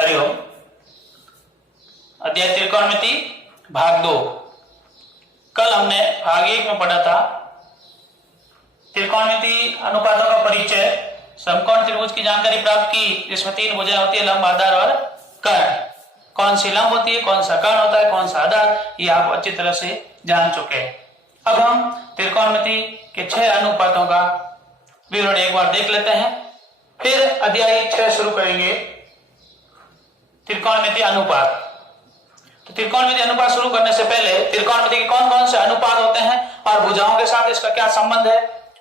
हरिओम। अध्याय त्रिकोणमिति भाग 2। कल हमने भाग 1 में पढ़ा था त्रिकोणमिति अनुपातों का परिचय, समकोण त्रिभुज की जानकारी प्राप्त की जिसमें 3 भुजाएं होती है, लंब, आधार और कर्ण। कौन सी लंब होती है, कौन सा कर्ण होता है, कौन सा आधार, ये आप अच्छी तरह से जान चुके हैं। अब हम त्रिकोणमिति के 6 अनुपातों का विवरण एक बार देख लेते हैं, फिर अध्याय 6 शुरू करेंगे। त्रिकोणमिति अनुपात। तो त्रिकोणमिति अनुपात शुरू करने से पहले त्रिकोणमिति के कौन कौन से अनुपात होते हैं और भुजाओं के साथ इसका क्या संबंध है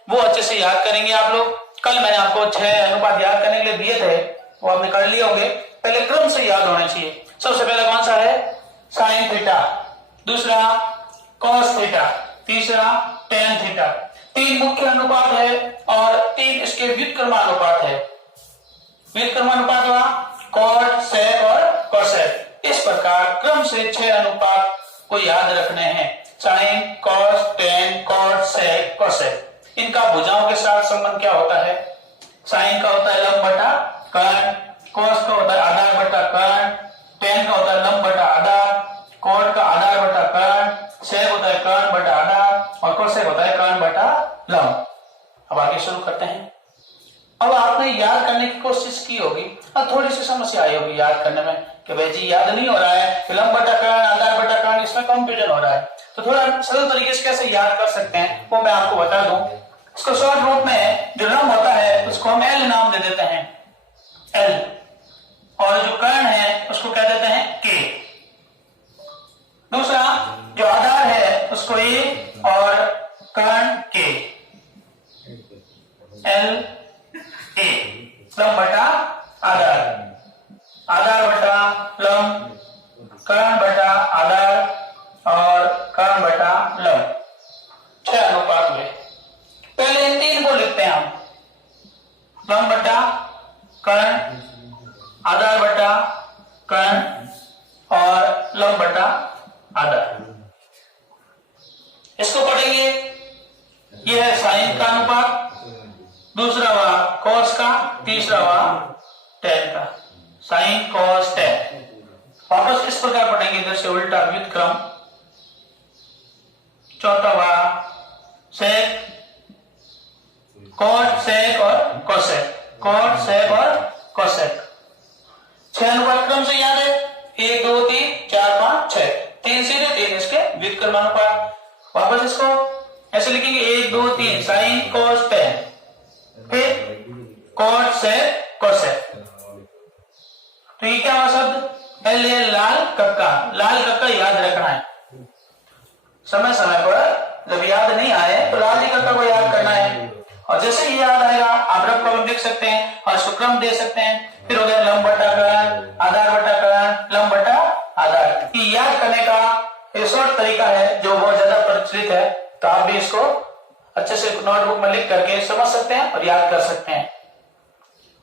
वो अच्छे से याद करेंगे आप लोग। कल मैंने आपको 6 अनुपात याद करने के लिए दिए थे, वो आपने कर लिए होंगे। पहले क्रम से याद होने चाहिए। सबसे पहले कौन सा है, साइन थीटा, दूसरा कॉस थीटा, तीसरा टेन थीटा। 3 मुख्य अनुपात है और 3 इसके व्युत्क्रमानुपात है। व्युत्क्रमानुपात हुआ कॉट, सेक और कोसेक। इस प्रकार क्रम से 6 अनुपात को याद रखने हैं। साइन, कॉस, टेन, कॉट, सेक, कोसेक। इनका भुजाओं के साथ संबंध क्या होता है? साइन का होता है लंब बटा कर्ण, कॉस का होता है आधार बटा कर्ण, टेन का होता है लंब बटा आधार, कॉट का आधार बटा कर्ण, सेक होता है कर्ण बटा आधार और कोसेक होता है कर्ण बटा लंब। अब आगे शुरू करते हैं। अब आपने याद करने की कोशिश की होगी, अब थोड़ी सी समस्या आई होगी याद करने में कि भाई जी याद नहीं हो रहा है, लंब बटा कर्ण, आधार बटा कर्ण, इसमें कंफ्यूजन हो रहा है। तो थोड़ा सरल तरीके से कैसे याद कर सकते हैं वो मैं आपको बता दूं। इसको शॉर्ट रूप में जो लंब होता है उसको हम एल नाम दे देते हैं, एल, और जो कर्ण है उसको कह देते हैं के। दूसरा जो आधार है उसको ए और कर्ण के, एल ए। लंब बटा आधार, आधार बटा लंब, कर्ण बटा आधार और कर्ण बटा लंब। 6 अनुपात हुए। पहले इन 3 को लिखते हैं हम, लंब बटा कर्ण, आधार बटा कर्ण और लंब बटा आधार। इसको पढ़ेंगे। यह है साइन का अनुपात, दूसरा हुआ कॉस का, तीसरा हुआ टेन का। Sine, cos, tan. वापस इस प्रकार पढ़ेंगे इधर से उल्टा व्युत्क्रम। चौथा हुआ सेक, कॉट, सेक और कोसेक, कॉट, सेक और कोसेक। 6 अनुपात क्रम से याद है, 1 2 3 4 5 6। 3 सीधे 3 इसके व्युत्क्रमानुपात। वापस इसको ऐसे लिखेंगे 1 2 3 साइन, कॉस, टेन, फिर कॉट, सेक, कोसेक। तो ये क्या हुआ शब्द, एल ए, लाल कक्का। लाल कक्का याद रखना है। समय समय पर जब याद नहीं आए तो लाल कक्का को याद करना है, और जैसे ही याद आएगा आप रफ कॉलम देख सकते हैं और इसको क्रम दे सकते हैं। फिर हो गया लंब बटा कर्ण, आधार बटा कर्ण, लंब बटा आधार। ये याद करने का एक शॉर्ट तरीका है जो बहुत ज्यादा प्रचलित है। तो आप भी इसको अच्छे से नोटबुक में लिख करके समझ सकते हैं और याद कर सकते हैं।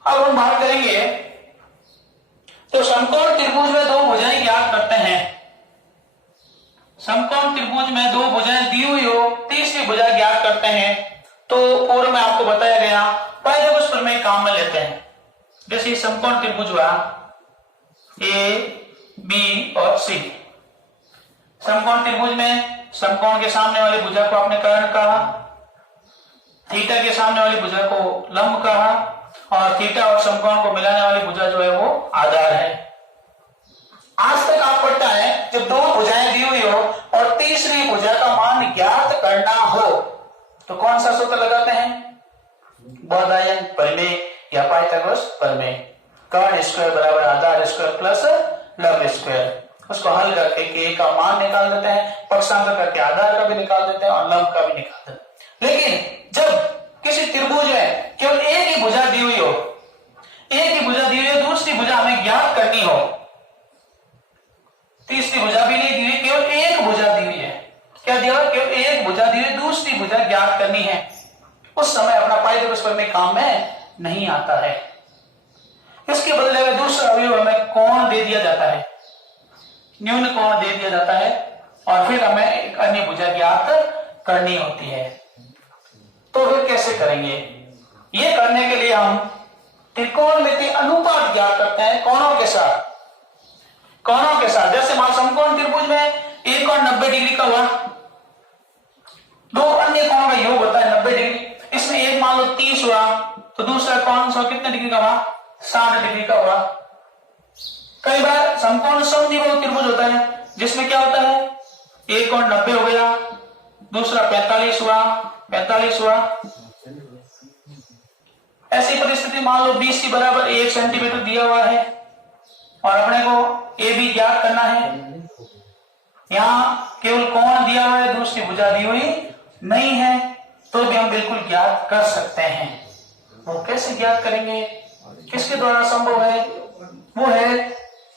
अब हम बात करेंगे तो समकोण त्रिभुज में 2 भुजाएं ज्ञात करते हैं। समकोण त्रिभुज में 2 भुजाएं दी हुई हो, तीसरी भुजा ज्ञात करते हैं। तो पूर्व में आपको बताया गया पाइथागोरस प्रमेय काम में लेते हैं। जैसे समकोण त्रिभुज हुआ ए, बी और सी। समकोण त्रिभुज में समकोण के सामने वाली भुजा को आपने कर्ण कहा, थीटा के सामने वाली भुजा को लंब कहा, और थीटा और समकोण को मिलाने वाली भुजा जो है वो आधार है। आज तक आप पढ़ता है जब 2 भुजाएं दी हुई हो और तीसरी भुजा का मान ज्ञात करना हो तो कौन सा सूत्र लगाते हैं, बोधायन प्रमेय या पाइथागोरस प्रमेय। कर्ण स्क्वायर बराबर आधार स्क्वायर प्लस लंब स्क्वायर। उसको हल करके के का मान निकाल देते हैं, पक्षांतर करके आधार का भी निकाल देते हैं और लंब का भी निकाल देते हैं। लेकिन जब किसी त्रिभुज में केवल एक ही भुजा दी हुई हो, एक ही भुजा दी हुई है, दूसरी भुजा हमें ज्ञात करनी हो, तीसरी भुजा भी नहीं दी हुई, केवल एक भुजा दी हुई है। क्या दिया, केवल एक भुजा दी हुई, दूसरी भुजा ज्ञात करनी है, उस समय अपना पाइथागोरस प्रमेय काम में नहीं आता है। इसके बदले में दूसरा अवयव हमें कोण दे दिया जाता है, न्यून कोण दे दिया जाता है, और फिर हमें एक अन्य भुजा ज्ञात करनी होती है। तो फिर कैसे करेंगे? ये करने के लिए हम त्रिकोणमिति अनुपात ज्ञात करते हैं कोणों के साथ। कोणों के साथ जैसे मान समकोण त्रिभुज में एक कोण 90 डिग्री का हुआ, दो अन्य कोणों का योग होता है 90 डिग्री। इसमें एक मान लो 30 हुआ तो दूसरा कोण 100 कितने डिग्री का हुआ? 60 डिग्री का हुआ। कई बार समकोण समद्विबाहु त्रिभुज होता है जिसमें क्या होता है, एक कोण 90 हो गया, दूसरा 45 हुआ, 45 हुआ। ऐसी परिस्थिति मान लो 20 के बराबर 1 सेंटीमीटर दिया हुआ है और अपने को ए बी ज्ञात करना है। यहाँ केवल कोण दिया हुआ है, दूसरी भुजा दी हुई नहीं है, तो भी हम बिल्कुल ज्ञात कर सकते हैं। वो कैसे ज्ञात करेंगे, किसके द्वारा संभव है? वो है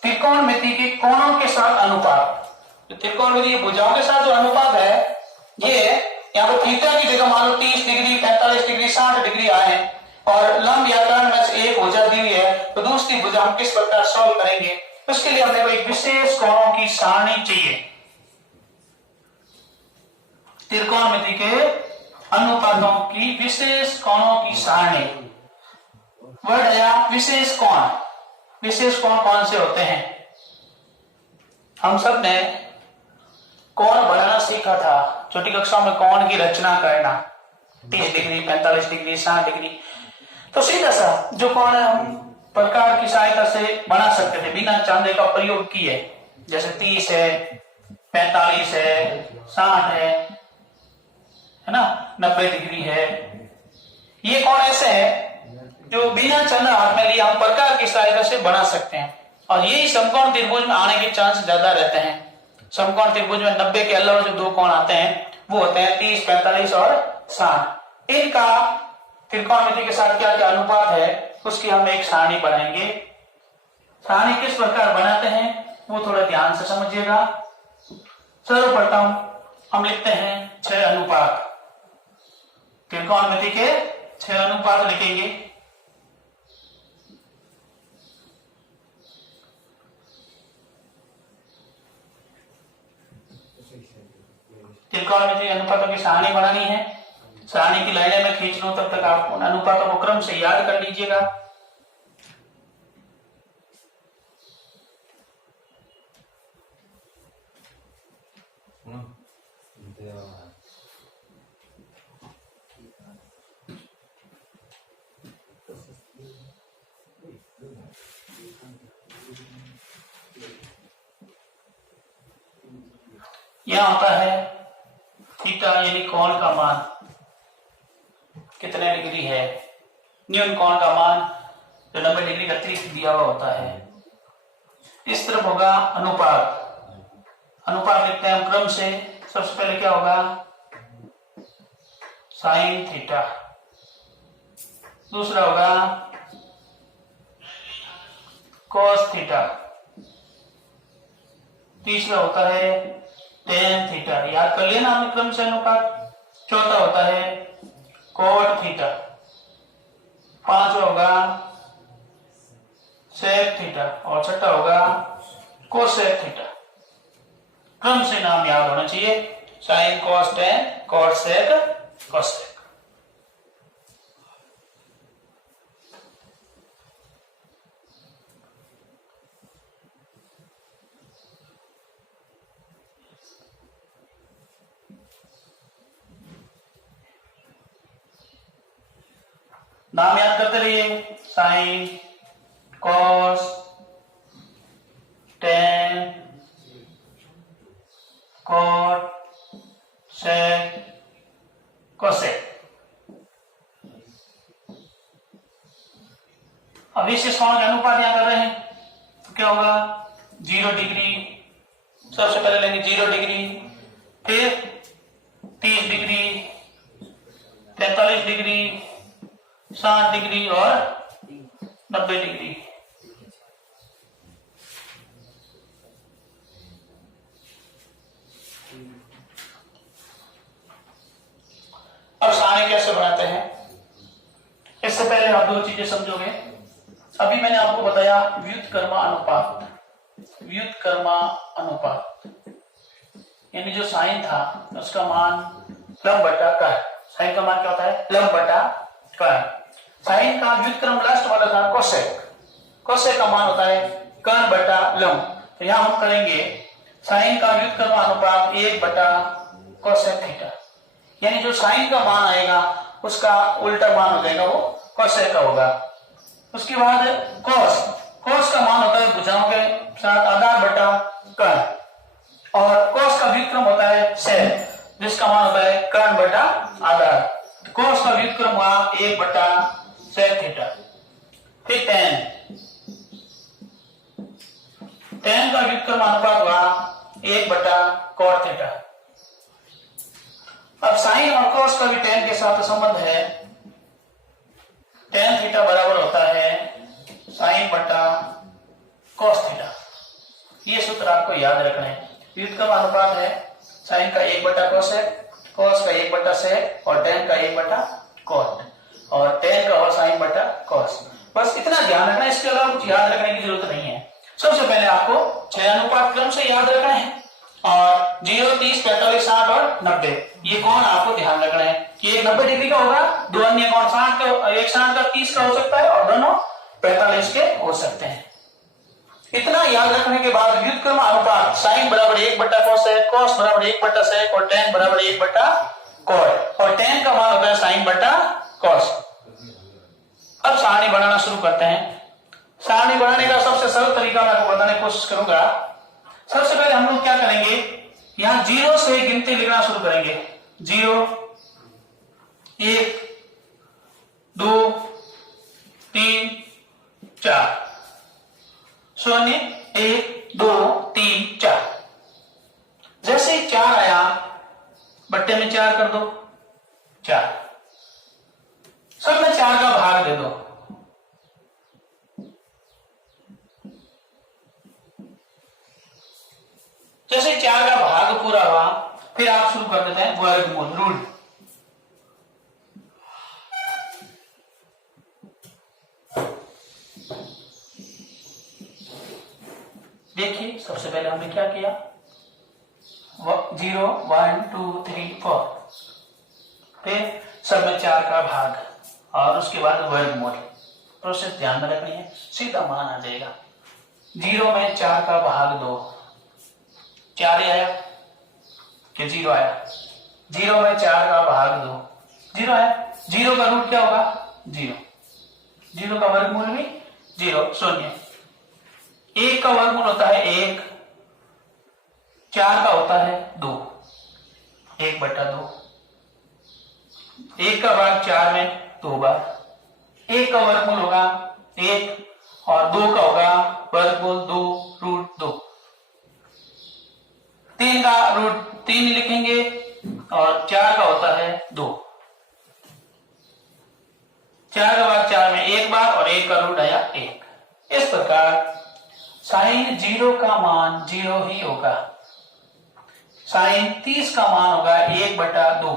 त्रिकोणमिति के कोणों के साथ अनुपात। तो त्रिकोणमिति की भुजाओं के साथ जो अनुपात है, ये यहाँ पर थीटा की जगह मान लो 30 डिग्री, 45 डिग्री, 60 डिग्री आए और लंब या कर्ण में से एक भुजा दी हुई है, तो दूसरी भुजा हम किस प्रकार सॉल्व करेंगे? उसके लिए हमें कोई विशेष कोणों की सारणी चाहिए। त्रिकोणमिति के अनुपातों की विशेष कोणों की सारणी, वर्ड या विशेष कोण। विशेष कोण कौन से होते हैं? हम सब ने कोण बनाना सीखा था छोटी कक्षा में, कोण की रचना करना 30 डिग्री, 45 डिग्री, 60 डिग्री। तो सीधा सा जो कोण है हम प्रकार की सहायता से बना सकते थे बिना चांदे का प्रयोग किए, जैसे 30 है, 45 है, 60 है ना, 90 डिग्री है। ये कोण ऐसे है जो बिना चंद्र हाथ में लिए हम प्रकार की सहायता से बना सकते हैं, और यही समकोण त्रिभुज में आने के चांस ज्यादा रहते हैं। समकोण त्रिभुज में 90 के अलावा जो दो कोण आते हैं वो होते हैं 30, 45 और 60। इनका त्रिकोणमिति के साथ क्या क्या अनुपात है उसकी हम एक सारणी बनाएंगे। सारणी किस प्रकार बनाते हैं वो थोड़ा ध्यान से समझिएगा। सर्वप्रथम हम लिखते हैं 6 अनुपात। त्रिकोणमिति के 6 अनुपात लिखेंगे। त्रिकोणमिति अनुपातों की सारणी बनानी है। सारणी की लाइनें में खींच लूं तब तक आप उन अनुपातों को क्रम से याद कर लीजिएगा। यह होता है थीटा यानी कोण का मान कितने डिग्री है, न्यून कोण का मान जो 90 डिग्री का अतिरिक्त दिया हुआ होता है। इस तरफ होगा अनुपात। अनुपात लिखते हैं हम क्रम से। सबसे पहले क्या होगा, साइन थीटा, दूसरा होगा कॉस थीटा, तीसरा होता है टेन थीटा, याद कर लेना हमें क्रम से अनुपात। चौथा होता है कोट थीटा, पांचवा होगा सेक थीटा और छठा होगा कोसेक थीटा। क्रम से नाम याद होना चाहिए, साइन, कॉस, टेन, कोट, सेक, कोसेक। नाम याद करते रहिए, साइन, कॉस, टेन, कोट, सेक, कोसेक। अब विशेष कोण के अनुपात यहां कर रहे हैं तो क्या होगा, 0 डिग्री, सबसे पहले लेंगे 0 डिग्री, फिर 30 डिग्री, 43 डिग्री, 60 डिग्री और 90 डिग्री। अब सारणी कैसे बनाते हैं, इससे पहले आप दो चीजें समझोगे। अभी मैंने आपको बताया व्युत्क्रम अनुपात। व्युत्क्रम अनुपात यानी जो साइन था उसका मान लंब बटा कर्ण। साइन का मान क्या होता है, लंब बटा कर्ण। साइन का व्युत्क्रम लास्ट वाला था कोसेक। कोसेक का मान होता है कर्ण बटा लंब। तो यहां हम करेंगे साइन का व्युत्क्रम अनुपात 1 बटा कोसेक थीटा, यानी जो साइन का मान आएगा उसका उल्टा मान हो जाएगा, वो कोसेक का होगा। उसके बाद कोस, कोस का मान होता है भुजाओं के साथ आधार बटा कर्ण, और कोस का व्युत्क्रम होता है सेक, जिसका मान होता है कर्ण बटा आधार। तो कोस का व्युत्क्रम हुआ 1 बटा सेक थीटा। फिर टेन, टेन का व्युत्क्रम अनुपात हुआ 1 बटा कॉट थीटा। अब साइन और कॉस का भी टेन के साथ संबंध है। टेन थीटा बराबर होता है साइन बटा कॉस थीटा। ये सूत्र आपको याद रखना है। व्युत्क्रम अनुपात है साइन का 1 बटा कोसेक, कॉस का 1 बटा सेक और टेन का 1 बटा कॉट, और टेन का और साइन बटा कॉस। बस इतना ध्यान रखना, इसके अलावा कुछ याद रखने की जरूरत नहीं है। सबसे पहले आपको 6 अनुपात क्रम से याद रखना है, और 0, 30, 45, 60 और 90 ये कोण आपको ध्यान रखना है कि एक 90 डिग्री का होगा, दो अन्य कोण 60 का, एक 60 का 30 का हो सकता है और दोनों 45 के हो सकते हैं। इतना याद रखने के बाद व्युत्क्रम अनुपात साइन बराबर 1 बटा कोसेक, कॉस बराबर 1 बटा सेक और टेन बराबर 1 बटा कॉट, और टेन का मान होता है साइन बटा कॉस। अब सारणी बनाना शुरू करते हैं। सारणी बनाने का सबसे सरल तरीका मैं आपको बताने की कोशिश करूंगा। सबसे पहले हम लोग क्या करेंगे, यहां 0 से गिनती लिखना शुरू करेंगे। 0, 1, 2, 3, 4, 0, 1, 2, 3, 4। जैसे ही 4 आया बट्टे में 4 कर दो, 4, सब में 4 का भाग दे दो। जैसे 4 का भाग पूरा हुआ, फिर आप शुरू कर देते हैं वर्गमूल रूल। देखिए सबसे पहले हमने क्या किया, 0, 1, 2, 3, 4, फिर सब में 4 का भाग और उसके बाद वर्गमूल। प्रोसेस ध्यान में रखनी है, सीधा मान आ जाएगा। 0 में 4 का भाग 2, 4 ही आया कि 0 आया? 0 में 4 का भाग 2, 0 आया। 0 का रूट क्या होगा? 0। 0 का वर्गमूल भी 0, 0। 1 का वर्गमूल होता है 1, 4 का होता है 2, 1 बटा 2। 1 का भाग 4 में 2 बार। 1 का वर्गमूल होगा 1 और 2 का होगा वर्गमूल 2 रूट 2। 3 का रूट 3 लिखेंगे और 4 का होता है 2। 4 का भाग 4 में 1 बार और 1 का रूट आया 1। इस प्रकार साइन 0 का मान 0 ही होगा। साइन 30 का मान होगा 1 बटा 2।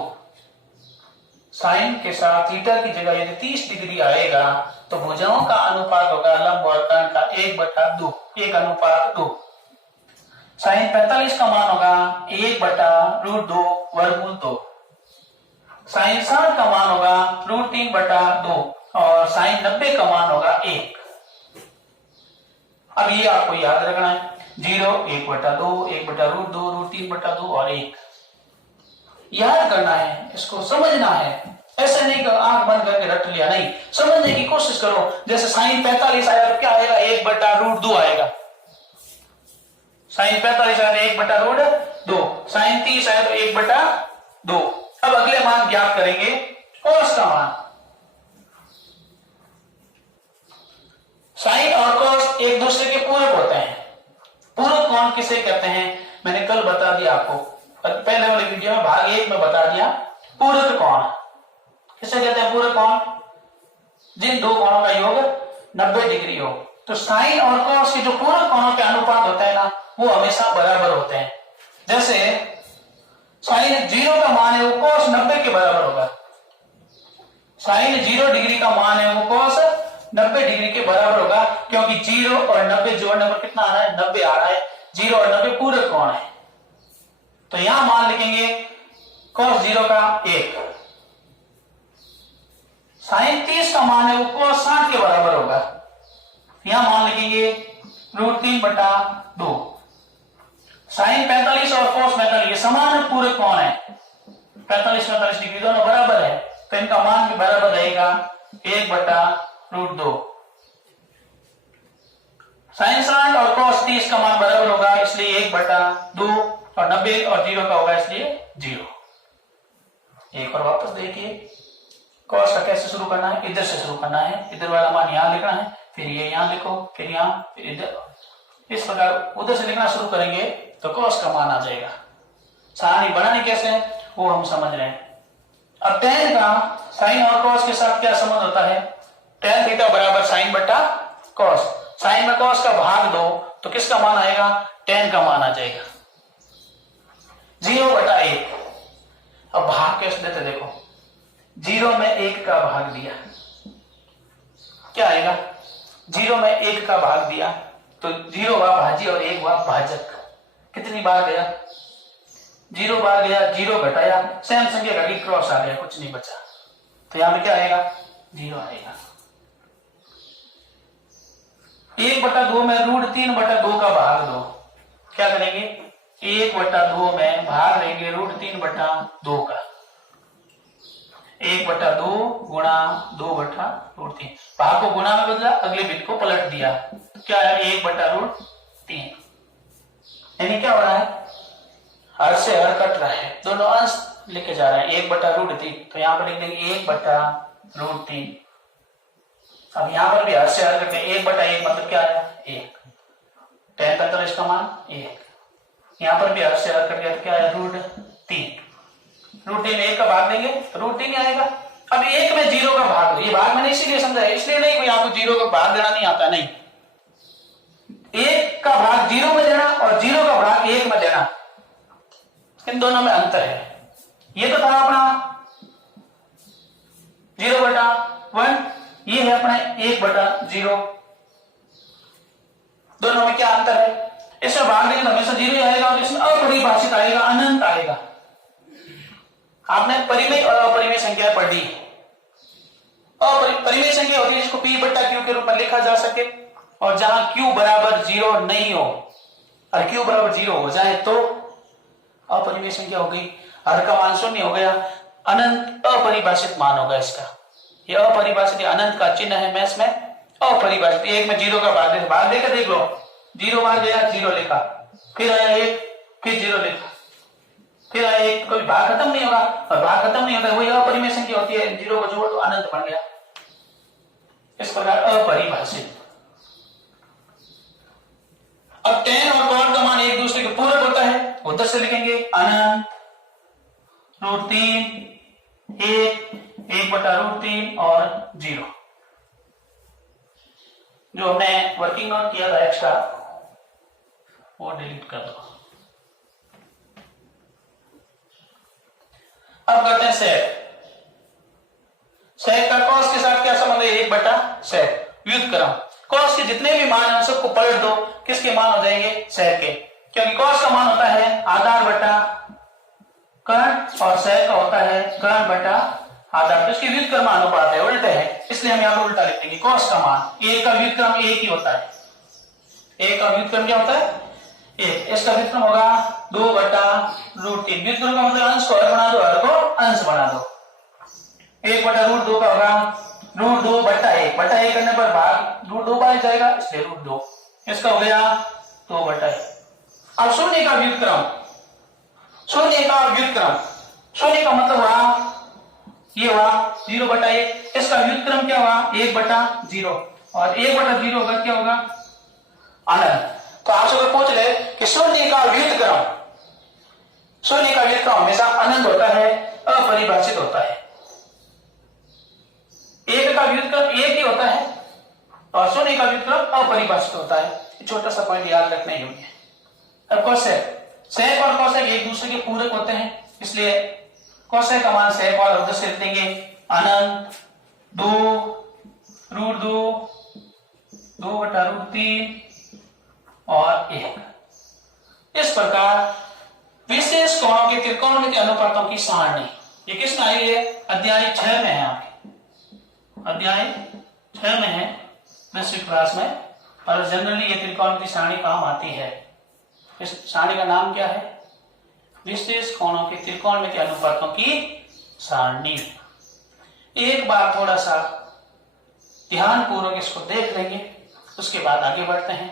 साइन के साथ थीटा की जगह यदि 30 डिग्री आएगा तो भुजाओं का अनुपात होगा लंब और कर्ण का 1 बटा 2, 1 अनुपात 2। साइन 45 का मान होगा 1 बटा रूट 2 वर्गमूल 2। साइन 60 का मान होगा रूट 3 बटा 2 और साइन 90 का मान होगा 1। अब ये आपको याद रखना है, 0, 1 बटा 2, 1 बटा रूट 2, रूट 3 बटा 2 और 1 याद करना है, इसको समझना है। ऐसे नहीं कर आंख बंद करके रट लिया, नहीं, समझने की कोशिश करो। जैसे साइन 45 आया तो क्या आएगा? 1 बटा रूट 2 आएगा। साइन 45 आया तो 1 बटा रूट 2। साइन 30 आया तो 1 बटा 2। अब अगले मान ज्ञात करेंगे कॉस का मान। साइन और कॉस एक दूसरे के पूरक होते हैं। पूरक कोण किसे कहते हैं मैंने कल बता दिया आपको, पहले वाले वीडियो में भाग 1 में बता दिया। पूरक कोण किसे कहते हैं? पूरक कोण जिन दो कोणों का योग 90 डिग्री हो। तो साइन और कॉस के जो पूरक कोणों के अनुपात होते हैं ना, वो हमेशा बराबर होते हैं। जैसे साइन 0 का मान है वो कॉस 90 के बराबर होगा। साइन 0 डिग्री का मान है वो कॉस 90 डिग्री के बराबर होगा, क्योंकि 0 और 90 जोड़ने पर कितना आ रहा है? 90 आ रहा है। 0 और 90 पूरक कोण है। तो यहां मान लिखेंगे cos 0 का 1, साइन 30 का मान है वो cos 60 के बराबर होगा। यहां मान लिखेंगे √3/2। साइन 45 और cos 45 ये समान पूरक कोण है, 45-45 डिग्री दोनों बराबर है, तो इनका मान भी बराबर रहेगा 1/√2। साइन 60 और cos 30 का मान बराबर होगा, इसलिए 1/2 और 90 और 0 का होगा, इसलिए 0। एक और वापस देखिए, cos का कैसे शुरू करना है, इधर से शुरू करना है, इधर वाला मान यहां लिखना है, फिर ये यहां लिखो, फिर यहां, फिर इधर। इस प्रकार उधर से लिखना शुरू करेंगे तो cos का मान आ जाएगा। सारणी बनाने कैसे है वो हम समझ रहे हैं। अब tan का साइन और cos के साथ क्या संबंध होता है, tan थीटा बराबर साइन बटा cos। साइन में cos का भाग दो तो किसका मान आएगा, tan का मान आ जाएगा 0/1। अब भाग कैसे देते देखो, 0 में 1 का भाग दिया क्या आएगा, 0 में 1 का भाग दिया तो 0 हुआ भाजी और 1 हुआ भाजक। कितनी बार गया, 0 बार गया, 0 घटाया, सेम संख्या घटी, क्रॉस आ गया, कुछ नहीं बचा, तो यहां पे क्या आएगा, 0 आएगा। 1/2 में √3/2 का भाग दो, क्या करेंगे, 1/2 में भाग लेंगे √3/2 का, 1/2 गुणा 2/√3। भाग को गुणा में बदला, अगले बिट को पलट दिया, तो क्या है 1/√3। यानी क्या हो रहा है, हर से हर कट रहा है, दोनों अंश लेके जा रहे हैं, 1/√3, तो यहां पर लिख देंगे 1/√3। अब यहां पर भी हर से हर कट 1/1 मतलब क्या है 1, tan का तो इसका मान 1, यहां पर भी हर से हर कट गया तो क्या है √3। √3 में 1 का भाग देंगे √3 आएगा। अब 1 में 0 का भाग दो, ये भाग मैंने इसीलिए समझा है, इसलिए नहीं कोई आपको 0 का भाग देना नहीं आता, नहीं, 1 का भाग 0 में देना और 0 का भाग 1 में देना, इन दोनों में अंतर है। ये तो था अपना 0/1, ये है अपना 1/0, दोनों में क्या अंतर है, इसमें भाग देंगे तो हमेशा 0 ही आएगा और इसमें अपरिभाषित आएगा, अनंत आएगा। आपने परिमेय और अपरिमेय संख्या पढ़ ली, परिमेय संख्या होती है जिसको P/Q के रूप में लिखा जा सके, और जहां Q बराबर 0 नहीं हो और Q बराबर 0 हो जाए तो अपरिमेय संख्या हो गई, हर का मान 0 हो गया, अनंत अपरिभाषित मान होगा इसका। ये अपरिभाषित अनंत का चिन्ह है मैथ्स में, अपरिभाषित। 1 में 0 का भाग देकर देख लो, 0 बार गया 0 लिखा, फिर आया 1, फिर 0 लिखा, फिर आया 1, कोई भाग खत्म नहीं होगा, और भाग खत्म नहीं होता वही अपरिमेय संख्या होती है, 0 को जोड़ दो अनंत बन गया। इस प्रकार अपरिभाषित। अब tan और cos का मान एक दूसरे के पूरक होता है, उधर से लिखेंगे अनंत √3 1/√3 और 0। जो हमने वर्किंग नोट किया था एक्स्ट्रा वो डिलीट कर दो। अब करते हैं सेक। सेक का cos के साथ क्या संबंध है, 1/sec, व्युत्क्रम। cos के जितने भी मान हैं सबको पलट दो, किसके मान हो जाएंगे, sec के, क्योंकि cos का मान होता है आधार बटा कर्ण और sec का होता है कर्ण बटा आधार, तो इसकी व्युत्क्रम अनुपात है, उल्टे है, इसलिए हम यहां पर उल्टा लिख देंगे। cos का मान 1 का व्युत्क्रम 1 ही होता है, 1 का व्युत्क्रम क्या होता है 1, इसका व्युत्क्रम होगा 2/√3। व्युत्क्रम का मतलब अंश को हर बना दो, हर को अंश बना दो, 1/√2 का होगा √2/1, बटा 1 करने पर भाग √2 बार जाएगा, इसलिए √2, इसका हो गया 2/1। अब शून्य का व्युत्क्रम, शून्य का व्युत्क्रम, शून्य का मतलब हुआ ये हुआ 0/1, इसका व्युत्क्रम क्या हुआ 1/0, और 1/0 होगा क्या होगा अनंत। तो आपसे कोई पूछ ले कि शून्य का व्युत्क्रम, शून्य का व्युत्क्रम हमेशा अनंत होता है, अपरिभाषित होता है। 1 का व्युत्क्रम 1 ही होता है और शून्य का व्युत्क्रम अपरिभाषित होता है। छोटा सा पॉइंट याद रखना ही होगी। अब कोसेक, सेक और कोसेक एक दूसरे के पूरक होते हैं, इसलिए कोसेक का मान सेक और उधर से देंगे अनंत 2√2 2/√3 और 1। इस प्रकार विशेष कोणों के त्रिकोणमितीय अनुपातों की सारणी, ये किसमें आई है, अध्याय 6 में है आपके। अध्याय 6 में है 10वीं क्लास में, और जनरली ये त्रिकोणमिति सारणी काम आती है। इस सारणी का नाम क्या है? विशेष कोणों के त्रिकोणमिति अनुपातों की सारणी। एक बार थोड़ा सा ध्यान पूर्वक इसको देख लेंगे, उसके बाद आगे बढ़ते हैं।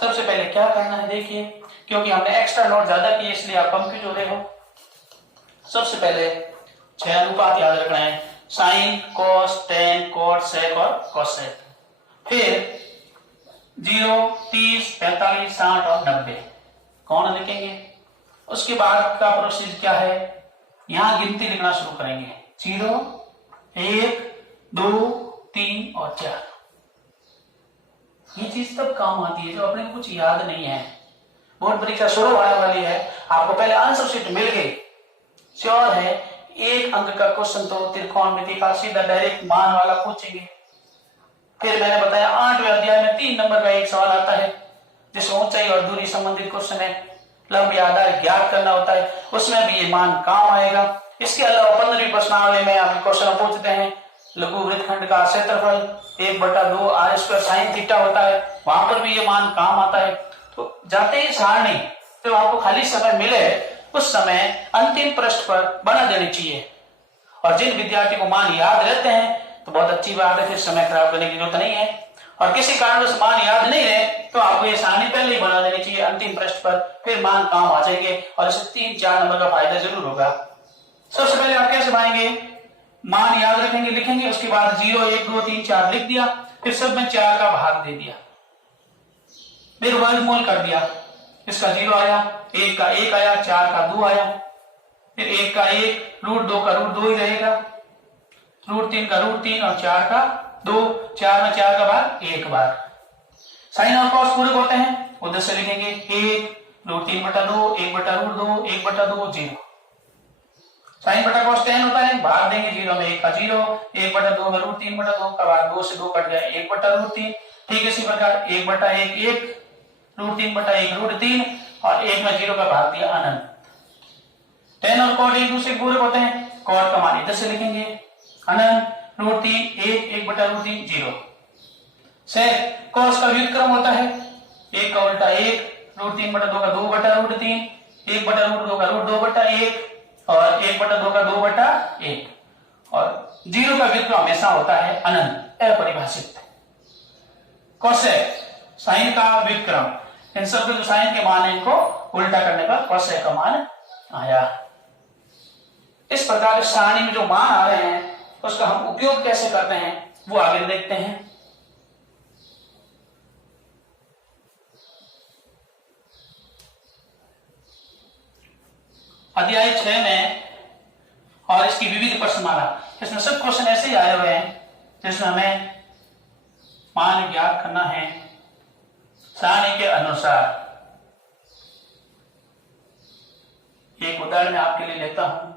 सबसे पहले क्या करना है देखिए, क्योंकि हमने एक्स्ट्रा नोट ज्यादा किए इसलिए आप कंफ्यूज हो रहे हो। सबसे पहले 6 अनुपात याद रखना है, साइन, कोस, टेन, कोट, सेक और कोसेक। फिर 0, 30, 45, 60 और 90 कौन लिखेंगे। उसके बाद का प्रोसेस क्या है, यहां गिनती लिखना शुरू करेंगे, 0, 1, 2, 3 और 4। ये चीज तब काम आती है जब अपने को कुछ याद नहीं है। बोर्ड परीक्षा शुरू होने वाली है, आपको पहले आंसर शीट मिल गई, श्योर है एक अंक का क्वेश्चन तो त्रिकोणमिति का सीधा डायरेक्ट मान वाला पूछेंगे। फिर मैंने बताया 8वें अध्याय में 3 नंबर का एक सवाल आता है जिसमें ऊंचाई और दूरी संबंधित क्वेश्चन है, लंब या आधार ज्ञात करना होता है, उसमें भी ये मान काम आएगा। इसके अलावा 15वीं प्रश्नावली में आप क्वेश्चन पूछते हैं, लघु वृत्तखंड का क्षेत्रफल 1/2 r² sin थीटा होता है, वहां पर भी ये मान काम आता है। तो जाते ही सारणी तो आपको खाली समय मिले उस समय अंतिम पृष्ठ पर बना देनी चाहिए, और जिन विद्यार्थी को मान याद रहते हैं तो बहुत अच्छी बात है, फिर समय खराब करने की जरूरत नहीं है। और किसी कारण से मान याद नहीं रहे तो आपको ये सारणी पहले ही बना देनी चाहिए अंतिम पृष्ठ पर, फिर मान काम आ जाएंगे और इससे 3-4 नंबर का फायदा जरूर होगा। सबसे पहले आप कैसे बनाएंगे, मान याद रखेंगे, लिखेंगे, उसके बाद 0, 1, 2, 3, 4 लिख दिया, फिर सब में 4 का भाग दे दिया, फिर वर्गमूल कर दिया, इसका 0 आया, 1 का 1 आया, 4 का 2 आया, फिर 1 का 1, √2 का √2 ही रहेगा, √3 का √3 और 4 का 2, 4 में 4 का भाग 1 बार। साइन और कॉस पूरक होते हैं, उधर से लिखेंगे 1, √3/2, 1/√2, 1/2, 0। साइन बटा कॉस tan होता है, भाग देंगे 0 में 1 का 0, 1/2 में √3/2 का भाग 2 से 2 कट गया 1/√3। ठीक इसी प्रकार 1/1 1, √3/1 √3 और 1 में 0 का भाग दिया अनंत। tan और cot एक दूसरे पूरक होते हैं, cot का मान इधर से लिखेंगे अनंत, √3 1, 1/√3 0। sec cos का व्युत्क्रम होता है, 1 का उल्टा 1, √3/2 का 2/√3, 1/√2 का √2/1 और 1/2 का 2/1, और 0 का व्युत्क्रम हमेशा होता है अनंत, अपरिभाषित। कोसेक साइन का व्युत्क्रम, इन सब के जो साइन के मान है इनको उल्टा करने पर कोसेक का मान आया। इस प्रकार सारणी में जो मान आ रहे हैं उसका हम उपयोग कैसे करते हैं वो आगे देखते हैं। अध्याय 6 में और इसकी विविध प्रश्नमाला, इसमें सब क्वेश्चन ऐसे ही आए हुए हैं जिसमें हमें मान ज्ञात करना है सारणी के अनुसार। एक उदाहरण मैं आपके लिए लेता हूं,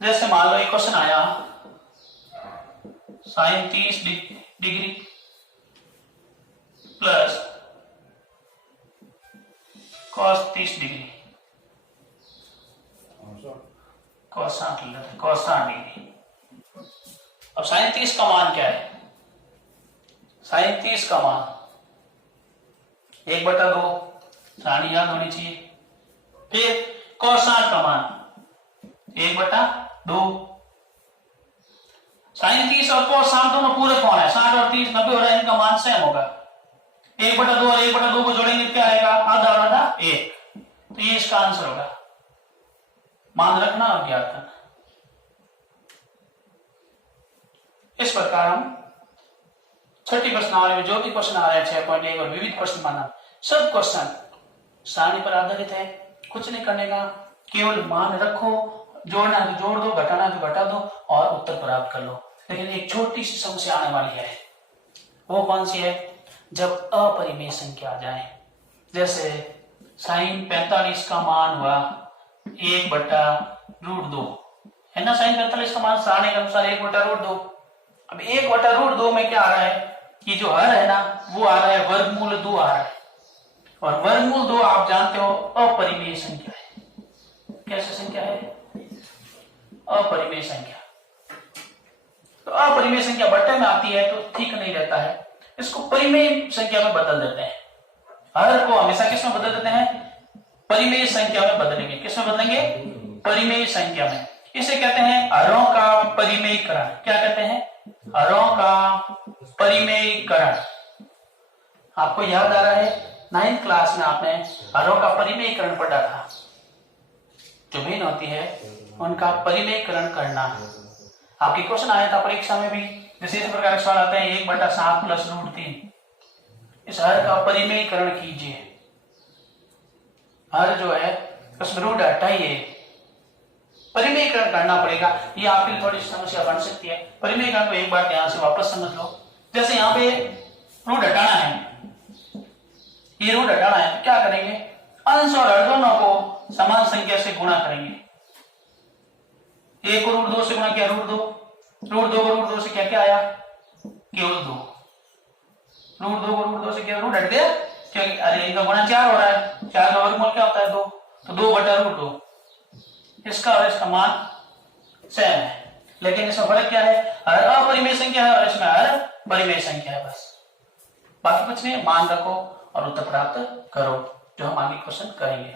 जैसे मान लो एक क्वेश्चन आया, sine 30 degree plus cos 30 degree, cos 60 degree. अब साइन 30 का मान क्या है, साइन 30 का मान 1/2, सारणी याद होनी चाहिए। फिर कॉस 60 का मान 1/2। साइन 30 और कॉस 60 दोनों पूरक कौन है, 60 और 30 90 हो रहा है, इनका मान सेम होगा। 1/2 और 1/2 को जोड़ेंगे क्या आएगा, आधा और आधा 1, तो ये इसका आंसर होगा। मान रखना और ज्ञात करना। इस प्रकार हम छठी प्रश्नावली में जो भी क्वेश्चन आ रहे हैं 6.1 और विविध प्रश्न माना, सब क्वेश्चन सारणी पर आधारित है, कुछ नहीं करने का, केवल मान रखो, जोड़ना है तो जोड़ दो, घटाना है तो घटा दो और उत्तर प्राप्त कर लो। लेकिन एक छोटी सी समस्या आने वाली है, वो कौन सी है, जब अपरिमेय संख्या आ जाए, जैसे साइन 45 का मान हुआ 1/√2 है ना, साइन 45 का मान सारणी के अनुसार 1/√2। अब 1/√2 में क्या आ रहा है कि जो हर है ना वो आ रहा है वर्गमूल 2 आ रहा है, और वर्गमूल 2 आप जानते हो अपरिमेय संख्या है। कैसे संख्या है, अपरिमेय संख्या। तो अपरिमेय संख्या बट्टे में आती है तो ठीक नहीं रहता है, इसको परिमेय संख्या में बदल देते हैं। हर को हमेशा किस में बदल देते हैं? परिमेय संख्या में बदलेंगे। किस में बदलेंगे? परिमेय संख्या में। इसे कहते हैं हरों का परिमेयीकरण। क्या कहते हैं? हरों का परिमेयीकरण। आपको याद आ रहा है 9th क्लास में आपने हरों का परिमेयीकरण पढ़ा था। जो भिन्न होती है उनका परिमेयीकरण करना। आपकी क्वेश्चन आया था परीक्षा में भी, जैसे इस प्रकार के सवाल आते हैं 1/7 + √3। इस हर का परिमेयीकरण कीजिए। हर जो है उसमें रूट हटाइए, परिमेयीकरण करना पड़ेगा। ये आपके लिए थोड़ी समस्या बन सकती है। परिमेयीकरण को एक बार ध्यान से वापस समझ लो। जैसे यहाँ पे रूट हटाना है, ये रूट हटाना है तो क्या करेंगे? अंश और हर दोनों को समान संख्या से गुणा करेंगे। 1 को √2 से गुणा किया √2, √2 को √2 से क्या आया? केवल 2। √2 को √2 से केवल रूट हट गया, क्योंकि अरे इनका गुणा 4 हो रहा है। 4 का वर्गमूल क्या होता है? 2। तो 2/√2। इसका और इसका मान सेम है, लेकिन इसमें फर्क क्या है? हर अपरिमेय संख्या है और इसमें हर परिमेय संख्या है। बस बाकी कुछ नहीं, मान रखो और उत्तर प्राप्त करो, जो हम आगे क्वेश्चन करेंगे।